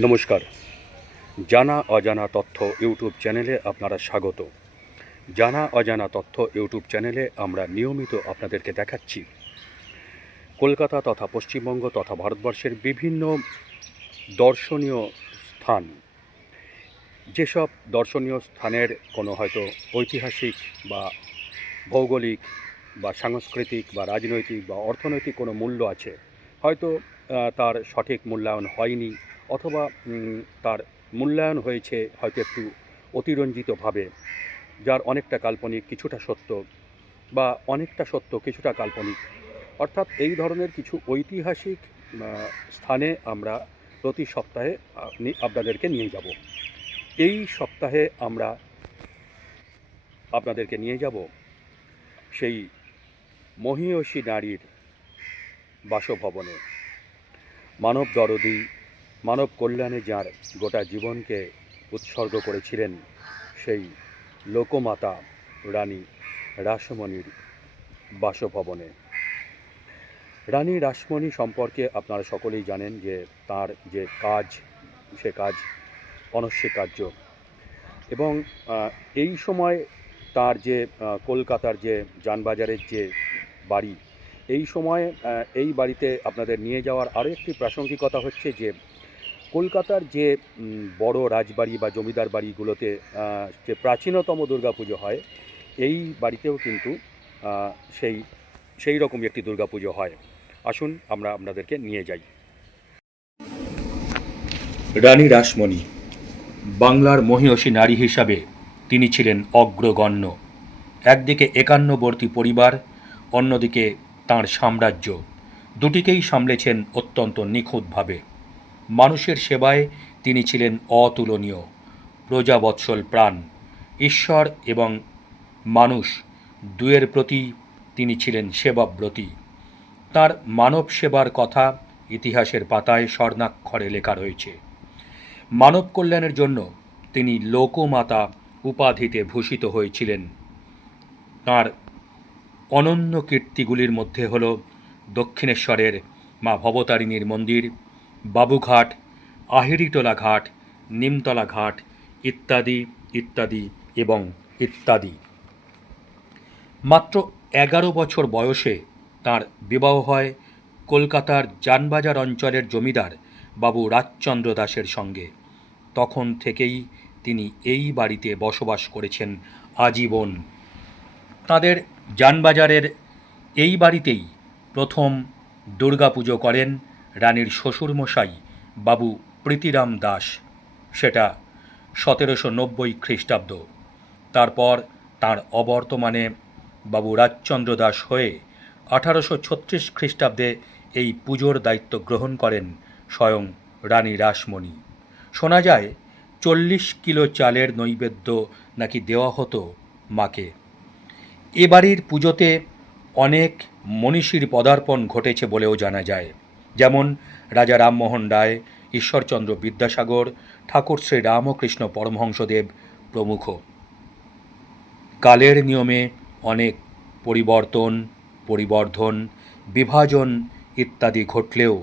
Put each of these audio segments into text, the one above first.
নমস্কার। জানা অজানা তথ্য ইউটিউব চ্যানেলে আপনারা স্বাগত। জানা অজানা তথ্য ইউটিউব চ্যানেলে আমরা নিয়মিত আপনাদেরকে দেখাচ্ছি কলকাতা তথা পশ্চিমবঙ্গ তথা ভারতবর্ষের বিভিন্ন দর্শনীয় স্থান। যেসব দর্শনীয় স্থানের কোনো হয়তো ঐতিহাসিক বা ভৌগোলিক বা সাংস্কৃতিক বা রাজনৈতিক বা অর্থনৈতিক কোনো মূল্য আছে, হয়তো তার সঠিক মূল্যায়ন হয়নি, অথবা তার মূল্যায়ন হয়েছে হয়তো একটু অতিরঞ্জিতভাবে, যার অনেকটা কাল্পনিক কিছুটা সত্য, বা অনেকটা সত্য কিছুটা কাল্পনিক। অর্থাৎ এই ধরনের কিছু ঐতিহাসিক স্থানে আমরা প্রতি সপ্তাহে আপনাদেরকে নিয়ে যাব। এই সপ্তাহে আমরা আপনাদেরকে নিয়ে যাব সেই মহীয়সী নারীর বাসভবনে। মানব দরদী, মানব কল্যাণে যার গোটা জীবনকে উৎসর্গ করেছিলেন সেই লোকমাতা রানী রাসমণির বাসভবনে। রানী রাসমণি সম্পর্কে আপনারা সকলেই জানেন যে তার যে কাজ, সে কাজ অনস্বীকার্য। এবং এই সময় তার যে কলকাতার যে যানবাজারের যে বাড়ি, এই সময় এই বাড়িতে আপনাদের নিয়ে যাওয়ার আরও একটি প্রাসঙ্গিকতা হচ্ছে যে কলকাতার যে বড় রাজবাড়ি বা জমিদার বাড়িগুলোতে যে প্রাচীনতম দুর্গাপুজো হয়, এই বাড়িতেও কিন্তু সেই রকমই একটি দুর্গাপুজো হয়। আসুন আমরা আপনাদেরকে নিয়ে যাই। রানী রাসমণি বাংলার মহীয়সী নারী হিসাবে তিনি ছিলেন অগ্রগণ্য। একদিকে একান্নবর্তী পরিবার, অন্যদিকে তাঁর সাম্রাজ্য, দুটিকেই সামলেছেন অত্যন্ত নিখুঁতভাবে। মানুষের সেবায় তিনি ছিলেন অতুলনীয়, প্রজাবৎসল প্রাণ। ঈশ্বর এবং মানুষ দুয়ের প্রতি তিনি ছিলেন সেবাব্রতী। তাঁর মানব সেবার কথা ইতিহাসের পাতায় স্বর্ণাক্ষরে লেখা রয়েছে। মানব কল্যাণের জন্য তিনি লোকমাতা উপাধিতে ভূষিত হয়েছিলেন। তাঁর অনন্য কীর্তিগুলির মধ্যে হল দক্ষিণেশ্বরের মা ভবতারিণীর মন্দির, বাবুঘাট, আহিরিটোলা ঘাট, নিমতলা ঘাট ইত্যাদি ইত্যাদি এবং ইত্যাদি। মাত্র 11 বছর বয়সে তাঁর বিবাহ হয় কলকাতার যানবাজার অঞ্চলের জমিদার বাবু রাজচন্দ্র দাসের সঙ্গে। তখন থেকেই তিনি এই বাড়িতে বসবাস করেছেন আজীবন। তাঁদের যানবাজারের এই বাড়িতেই প্রথম দুর্গাপুজো করেন রানীর শ্বশুরমশাই বাবু প্রীতিরাম দাস, সেটা 1790 খ্রিস্টাব্দ। তারপর তাঁর অবর্তমানে বাবু রাজচন্দ্র দাস হয়ে 1836 খ্রিস্টাব্দে এই পুজোর দায়িত্ব গ্রহণ করেন স্বয়ং রানী রাসমণি। শোনা যায় 40 কিলো চালের নৈবেদ্য নাকি দেওয়া হতো মাকে। এ বাড়ির পুজোতে অনেক মনীষীর পদার্পণ ঘটেছে বলেও জানা যায়, যেমন রাজা রামমোহন রায়, ঈশ্বরচন্দ্র বিদ্যাসাগর, ঠাকুর শ্রী রামকৃষ্ণ পরমহংসদেব প্রমুখ। কালের নিয়মে অনেক পরিবর্তন, পরিবর্ধন, বিভাজন ইত্যাদি ঘটলেও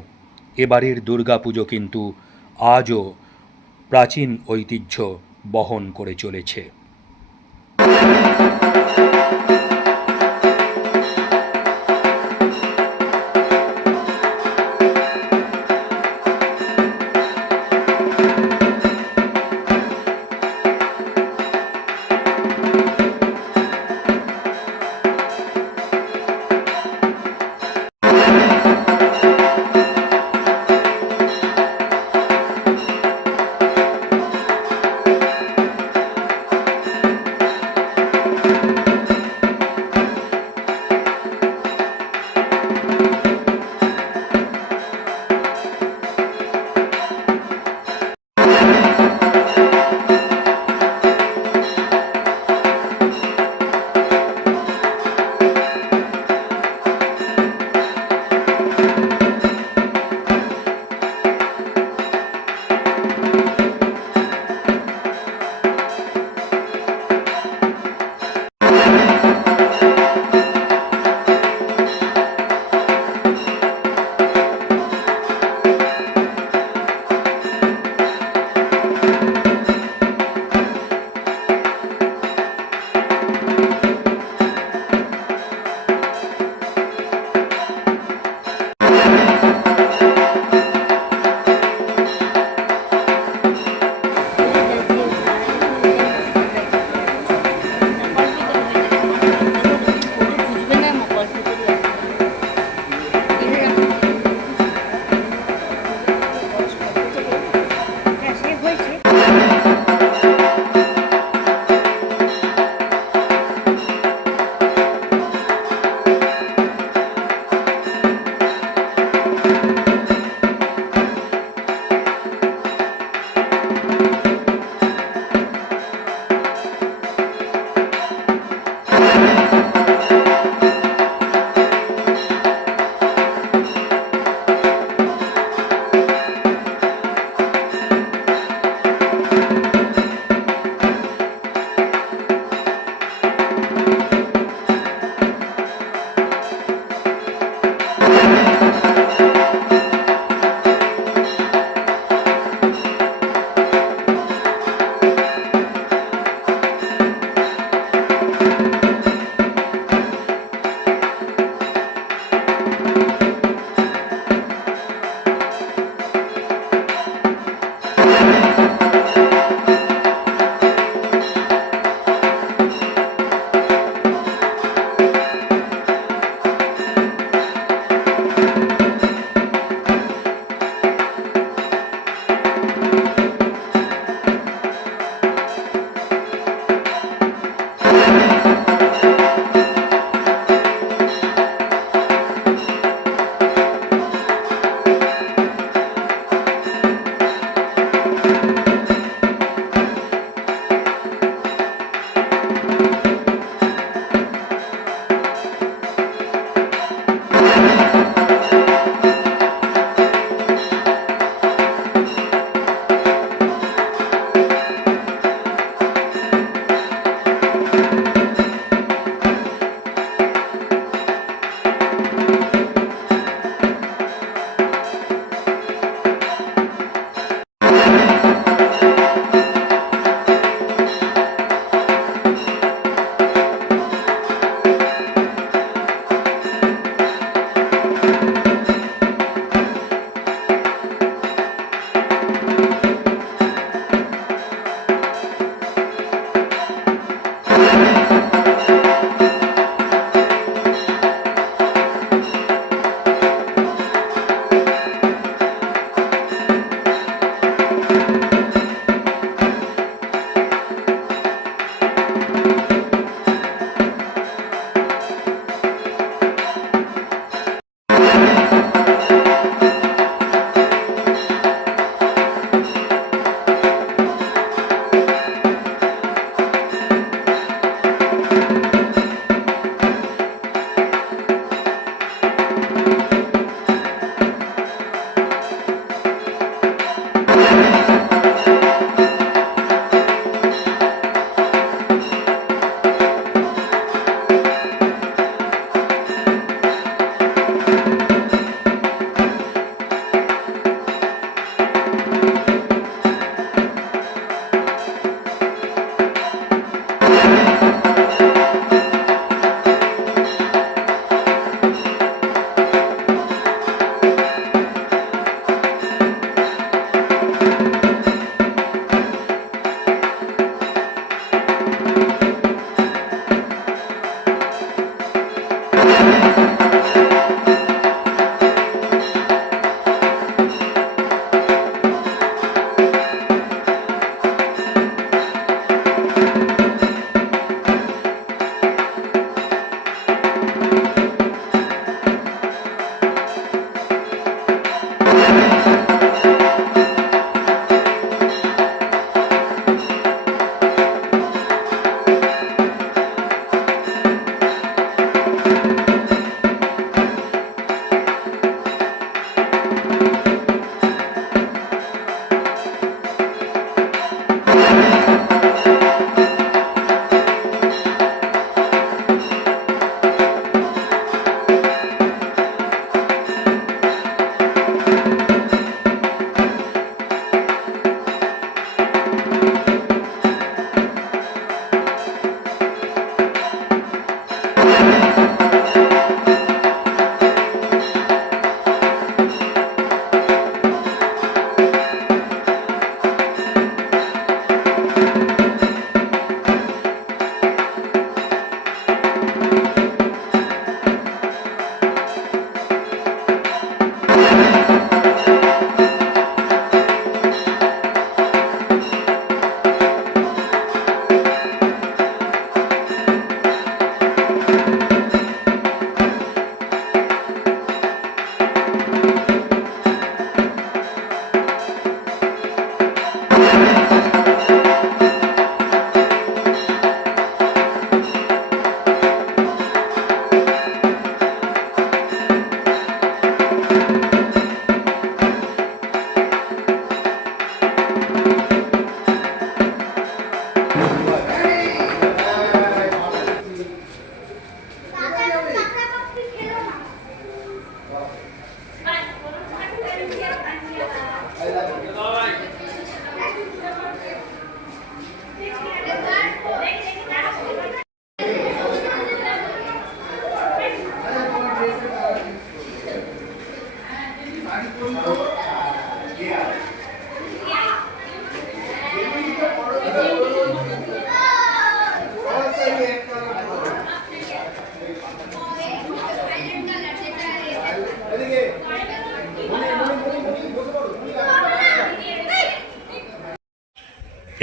এবারের দুর্গাপুজো কিন্তু আজও প্রাচীন ঐতিহ্য বহন করে চলেছে।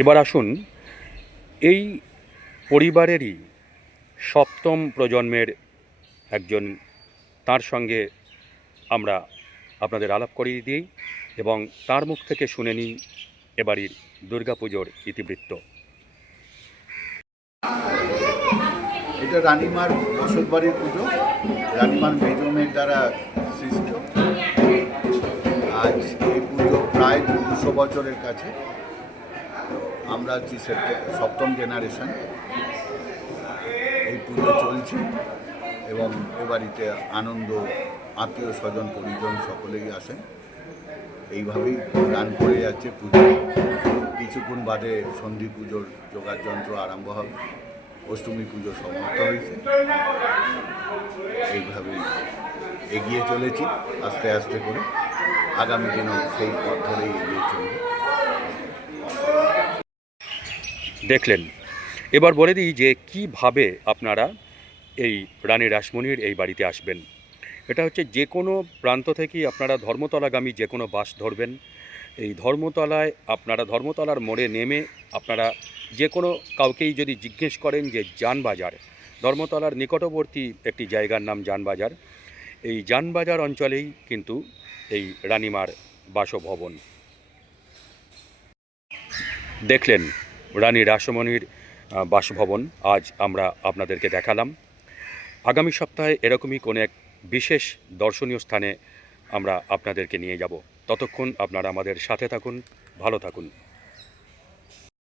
এবার আসুন এই পরিবারেরই সপ্তম প্রজন্মের একজন, তার সঙ্গে আমরা আপনাদের আলাপ করিয়ে দিই এবং তার মুখ থেকে শুনে নিই এবারের দুর্গাপুজোর ইতিবৃত্ত। এটা রানীমার বসতবাড়ির পুজো, রানীমার মেজমের দ্বারা সৃষ্ট। আজ এই পুজো প্রায় 200 বছরের কাছে। আমরা হচ্ছি সপ্তম জেনারেশন। এই পুজো চলছে এবং এ বাড়িতে আনন্দ, আত্মীয় স্বজন পরিজন সকলেই আসেন। এইভাবেই গান করে যাচ্ছে পুজো। কিছুক্ষণ বাদে সন্ধি পুজোর যোগাযন্ত্র আরম্ভ হবে, অষ্টমী পুজো সমাপ্ত হয়েছে। এইভাবেই এগিয়ে চলেছি আস্তে আস্তে করে, আগামী দিনেও সেই পথ ধরেই এগিয়ে চলব। দেখলেন, এবার বলে দিই যে কিভাবে আপনারা এই রানী রাসমণির এই বাড়িতে আসবেন। এটা হচ্ছে যে কোনো প্রান্ত থেকেই আপনারা ধর্মতলাগামী যে কোনো বাস ধরবেন। এই ধর্মতলায় আপনারা ধর্মতলার মোড়ে নেমে আপনারা যে কোনো কাউকেই যদি জিজ্ঞেস করেন যে জানবাজার, ধর্মতলার নিকটবর্তী একটি জায়গার নাম জানবাজার, এই জানবাজার অঞ্চলেই কিন্তু এই রানীমার বাসভবন। দেখলেন রানী রাসমণির বাসভবন আজ আমরা আপনাদেরকে দেখালাম। আগামী সপ্তাহে এরকমই কোনো এক বিশেষ দর্শনীয় স্থানে আমরা আপনাদেরকে নিয়ে যাব। ততক্ষণ আপনারা আমাদের সাথে থাকুন, ভালো থাকুন।